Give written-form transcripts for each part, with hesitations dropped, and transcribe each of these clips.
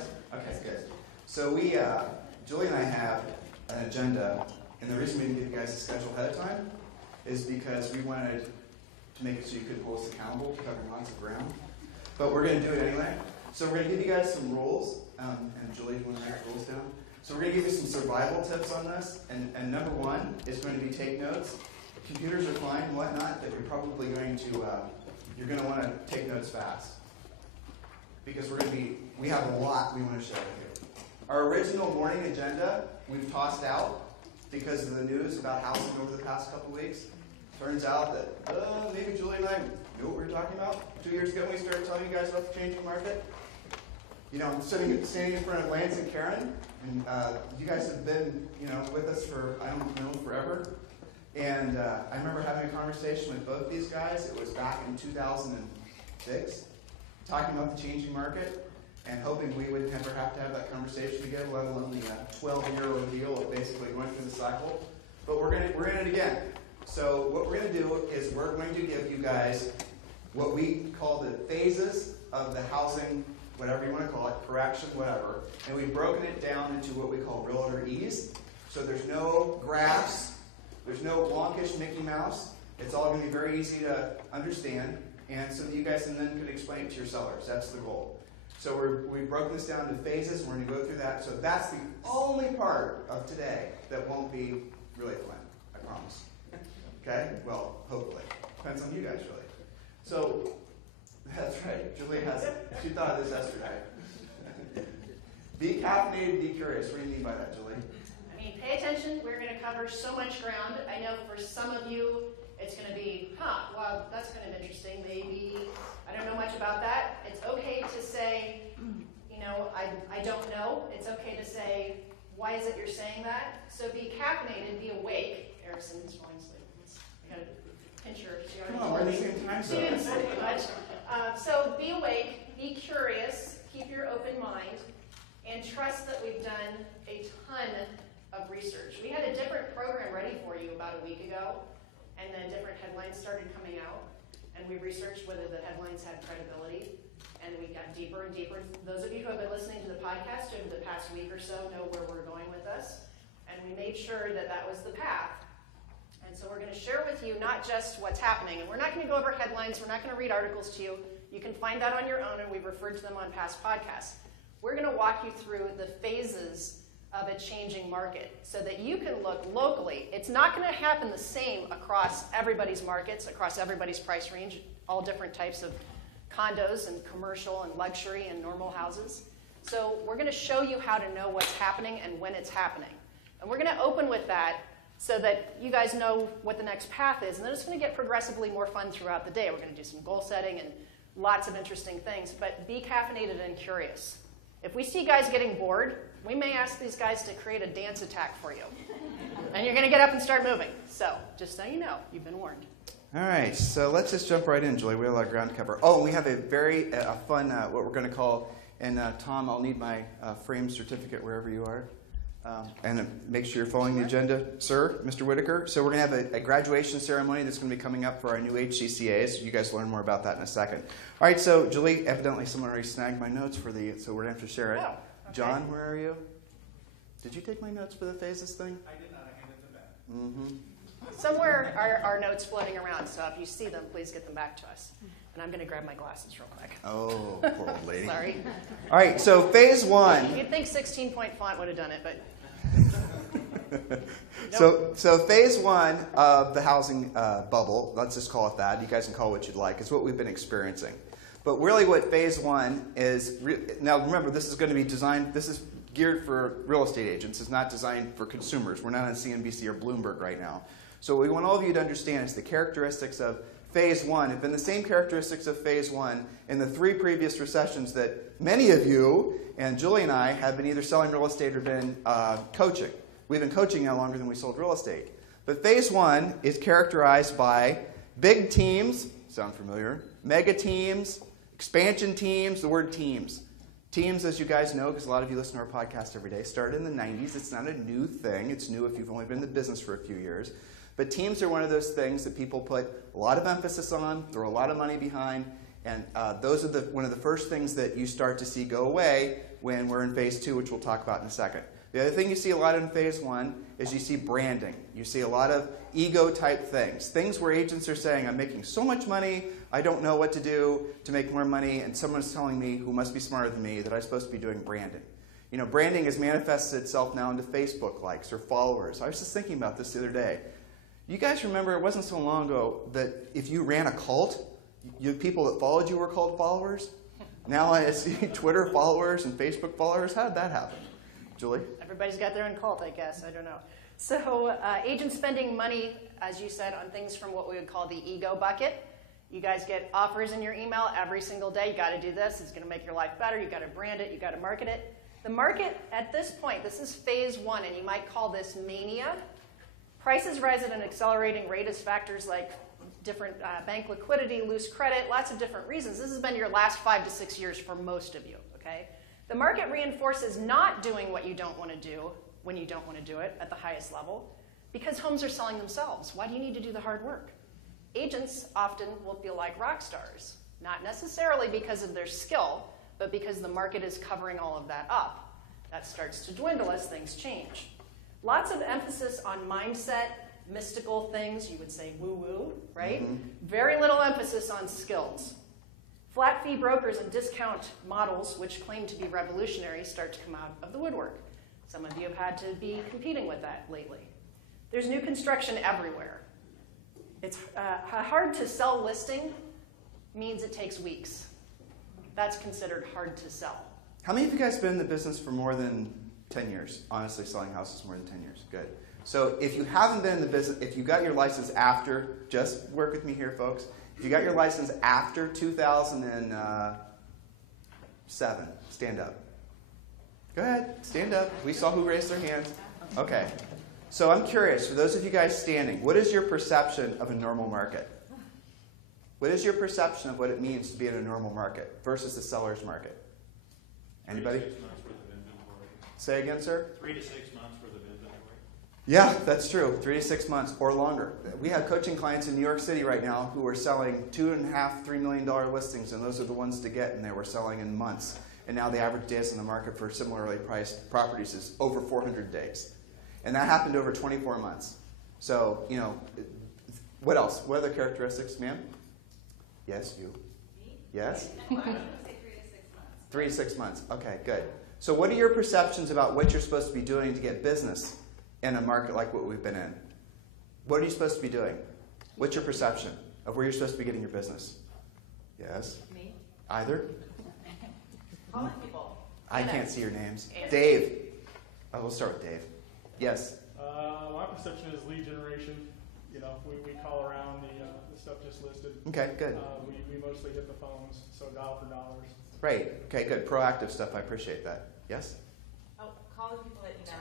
guys? Okay, good. So Julie and I have an agenda, and the reason we didn't give you guys a schedule ahead of time is because we wanted to make it so you could hold us accountable, covering lots of ground. But we're going to do it anyway. So we're going to give you guys some rules, and Julie, do you want to write the rules down? So we're going to give you some survival tips on this, and number one is going to be take notes. Computers are fine and whatnot, but you're probably going to want to take notes fast. Because we have a lot we want to share with you. Our original morning agenda, we've tossed out because of the news about housing over the past couple weeks. Turns out that maybe Julie and I knew what we were talking about. 2 years ago when we started telling you guys about the changing market. You know, I'm standing in front of Lance and Karen, and you guys have been, with us for, I don't know, forever. And I remember having a conversation with both these guys. It was back in 2006, talking about the changing market and hoping we would never have to have that conversation again, let alone the 12-year ordeal of basically going through the cycle. But we're in it again. So what we're going to do is we're going to give you guys what we call the phases of the housing, whatever you want to call it, correction, whatever. And we've broken it down into what we call realtor ease. So there's no graphs. There's no wonkish Mickey Mouse. It's all going to be very easy to understand, and so that you guys then can explain it to your sellers. That's the goal. So we've broken this down to phases. We're going to go through that. So that's the only part of today that won't be really fun. I promise. Okay? Well, hopefully. Depends on you guys, really. So that's right. Julie she thought of this yesterday. Be caffeinated, be curious. What do you mean by that, Julie? Pay attention. We're going to cover so much ground. I know for some of you, it's going to be, well, that's kind of interesting. Maybe, I don't know much about that. It's okay to say, I don't know. It's okay to say, why is it you're saying that? So be caffeinated, be awake. Harrison's falling asleep. I got to pinch her. Come on, we're in the same time zone. She didn't sleep much. So be awake, be curious, keep your open mind, and trust that we've done a ton of research. We had a different program ready for you about a week ago, and then different headlines started coming out, and we researched whether the headlines had credibility, and we got deeper and deeper. Those of you who have been listening to the podcast over the past week or so know where we're going with this, and we made sure that that was the path. And so we're going to share with you not just what's happening, and we're not going to go over headlines, we're not going to read articles to you. You can find that on your own, and we've referred to them on past podcasts. We're going to walk you through the phases of a changing market so that you can look locally. It's not going to happen the same across everybody's markets, across everybody's price range, all different types of condos and commercial and luxury and normal houses. So we're going to show you how to know what's happening and when it's happening. And we're going to open with that so that you guys know what the next path is. And then it's going to get progressively more fun throughout the day. We're going to do some goal setting and lots of interesting things. But be caffeinated and curious. If we see guys getting bored, we may ask these guys to create a dance attack for you. And you're going to get up and start moving. So just so you know, you've been warned. All right, so let's just jump right in, Julie. We have a lot of ground to cover. Oh, we have a very fun, what we're going to call, and Tom, I'll need my framed certificate wherever you are. And make sure you're following the agenda, sir, Mr. Whitaker. So we're going to have a graduation ceremony that's going to be coming up for our new HCCAs. You guys will learn more about that in a second. All right, so Julie, evidently someone already snagged my notes so we're going to have to share it. Oh, okay. John, where are you? Did you take my notes for the phases thing? I did not. I handed them back. Mm-hmm. Somewhere are notes floating around, so if you see them, please get them back to us. And I'm going to grab my glasses real quick. Oh, poor old lady. Sorry. All right, so phase one. You'd think 16-point font would have done it, but... Nope. So phase one of the housing bubble, let's just call it that. You guys can call it what you'd like. It's what we've been experiencing. But really what phase one is, now remember, this is going to be designed, this is geared for real estate agents. It's not designed for consumers. We're not on CNBC or Bloomberg right now. So what we want all of you to understand is the characteristics of phase one have been the same characteristics of phase one in the 3 previous recessions that many of you and Julie and I have been either selling real estate or been coaching. We've been coaching now longer than we sold real estate. But phase one is characterized by big teams, sound familiar, mega teams, expansion teams, the word teams. Teams, as you guys know, because a lot of you listen to our podcast every day, started in the 90s. It's not a new thing. It's new if you've only been in the business for a few years. But teams are one of those things that people put a lot of emphasis on, throw a lot of money behind, And those are one of the first things that you start to see go away when we're in phase 2, which we'll talk about in a second. The other thing you see a lot in phase 1 is you see branding. You see a lot of ego-type things. Things where agents are saying, I'm making so much money, I don't know what to do to make more money, and someone's telling me, who must be smarter than me, that I'm supposed to be doing branding. You know, branding has manifested itself now into Facebook likes or followers. I was just thinking about this the other day. You guys remember it wasn't so long ago that if you ran a cult, people that followed you were called followers? Now I see Twitter followers and Facebook followers. How did that happen? Julie? Everybody's got their own cult, I guess. I don't know. So agents spending money, as you said, on things from what we would call the ego bucket. You guys get offers in your email every single day. You got to do this. It's going to make your life better. You got to brand it. You got to market it. The market at this point, this is phase 1, and you might call this mania. Prices rise at an accelerating rate as factors like different bank liquidity, loose credit, lots of different reasons. This has been your last 5 to 6 years for most of you, okay? The market reinforces not doing what you don't want to do when you don't want to do it at the highest level because homes are selling themselves. Why do you need to do the hard work? Agents often will feel like rock stars, not necessarily because of their skill, but because the market is covering all of that up. That starts to dwindle as things change. Lots of emphasis on mindset, mystical things, you would say woo-woo, right? Mm-hmm. Very little emphasis on skills. Flat fee brokers and discount models, which claim to be revolutionary, start to come out of the woodwork. Some of you have had to be competing with that lately. There's new construction everywhere. It's hard to sell listing means it takes weeks. That's considered hard to sell. How many of you guys have been in the business for more than 10 years? Honestly, selling houses more than 10 years. Good. So if you haven't been in the business, if you got your license after, just work with me here, folks. If you got your license after 2007, stand up. Go ahead, stand up. We saw who raised their hands. Okay. So I'm curious, for those of you guys standing, what is your perception of a normal market? What is your perception of what it means to be in a normal market versus the seller's market? Anybody? 3 to 6 months worth of inventory. Say again, sir? 3 to 6 months worth of inventory. Yeah, that's true. 3 to 6 months or longer. We have coaching clients in New York City right now who are selling $2.5, $3 million listings, and those are the ones to get, and they were selling in months. And now the average days in the market for similarly priced properties is over 400 days. And that happened over 24 months. So, you know, what else? What other characteristics, ma'am? Yes, you. Me? Yes? Well, I was going to say 3 to 6 months. 3 to 6 months. Okay, good. So what are your perceptions about what you're supposed to be doing to get business in a market like what we've been in? What are you supposed to be doing? What's your perception of where you're supposed to be getting your business? Yes? Me? Either? Calling people. I can't see your names. Dave. Oh, we'll start with Dave. Yes? My perception is lead generation. You know, we call around the stuff just listed. Okay, good. We mostly hit the phones, so dial for dollars. Great. Okay, good. Proactive stuff. I appreciate that. Yes? Oh, calling people that you know.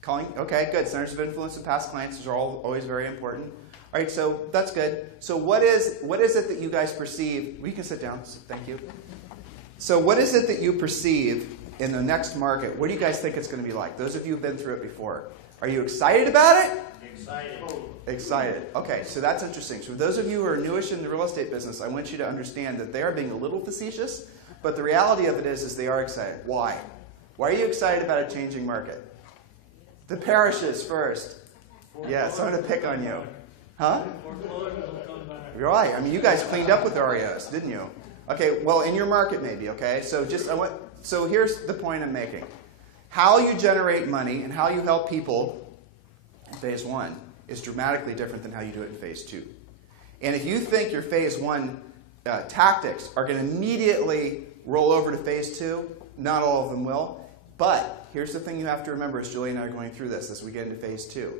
Calling? Okay, good. Centers of influence and past clients are always very important. All right, so that's good. So what is it that you guys perceive? We can sit down. Thank you. So what is it that you perceive in the next market? What do you guys think it's going to be like? Those of you who've been through it before. Are you excited about it? Excited. Excited. Okay, so that's interesting. So for those of you who are newish in the real estate business, I want you to understand that they are being a little facetious, but the reality of it is they are excited. Why? Why are you excited about a changing market? The parishes first. Yes, I'm going to pick on you. Huh? Right. I mean, you guys cleaned up with REOs, didn't you? Okay, well, in your market maybe, okay? So here's the point I'm making. How you generate money and how you help people in phase 1 is dramatically different than how you do it in phase 2. And if you think your phase 1 tactics are going to immediately roll over to phase 2, not all of them will. But here's the thing you have to remember as Julie and I are going through this as we get into phase 2.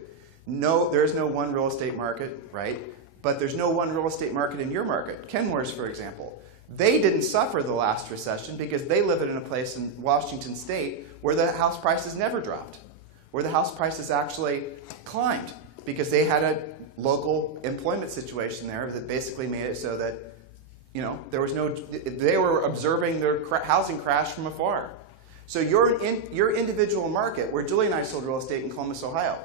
No, there's no one real estate market, right? But there's no one real estate market in your market. Kenmore's, for example. They didn't suffer the last recession because they live in a place in Washington State where the house prices never dropped, where the house prices actually climbed because they had a local employment situation there that basically made it so that, you know, they were observing their housing crash from afar. So your individual market, where Julie and I sold real estate in Columbus, Ohio.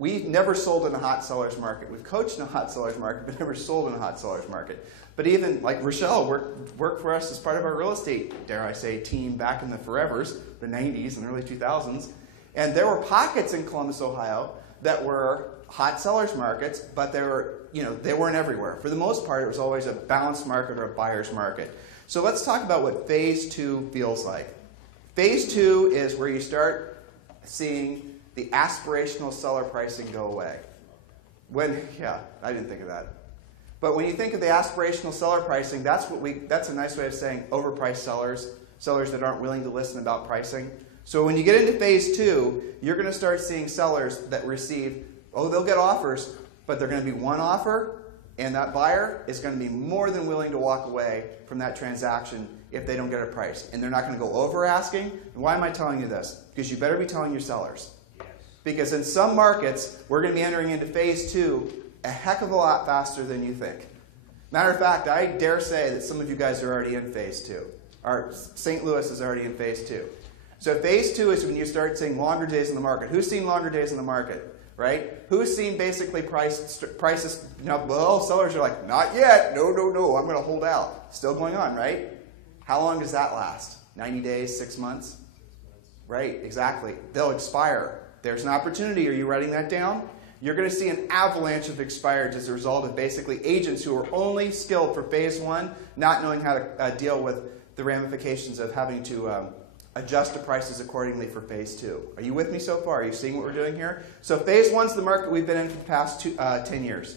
We've never sold in a hot seller's market. We've coached in a hot seller's market, but never sold in a hot seller's market. But even like Rochelle worked for us as part of our real estate, dare I say, team back in the forevers, the 90s and early 2000s. And there were pockets in Columbus, Ohio that were hot sellers markets, but they weren't everywhere. For the most part, it was always a balanced market or a buyer's market. So let's talk about what phase 2 feels like. Phase 2 is where you start seeing the aspirational seller pricing go away. Yeah, I didn't think of that. But when you think of the aspirational seller pricing, that's a nice way of saying overpriced sellers that aren't willing to listen about pricing. So when you get into phase 2, you're going to start seeing sellers that receive, they'll get offers, but they're going to be one offer, and that buyer is going to be more than willing to walk away from that transaction if they don't get a price. And they're not going to go over asking. And why am I telling you this? Because you better be telling your sellers. Because in some markets, we're going to be entering into phase 2 a heck of a lot faster than you think. Matter of fact, I dare say that some of you guys are already in phase 2. St. Louis is already in phase 2. So phase 2 is when you start seeing longer days in the market. Who's seen longer days in the market? Right? Who's seen basically prices, sellers are like, not yet. No, I'm going to hold out. Still going on, right? How long does that last? 90 days, 6 months? Right, exactly. They'll expire. There's an opportunity. Are you writing that down? You're going to see an avalanche of expireds as a result of basically agents who are only skilled for phase 1, not knowing how to deal with the ramifications of having to adjust the prices accordingly for phase 2. Are you with me so far? Are you seeing what we're doing here? So phase 1 is the market we've been in for the past 10 years.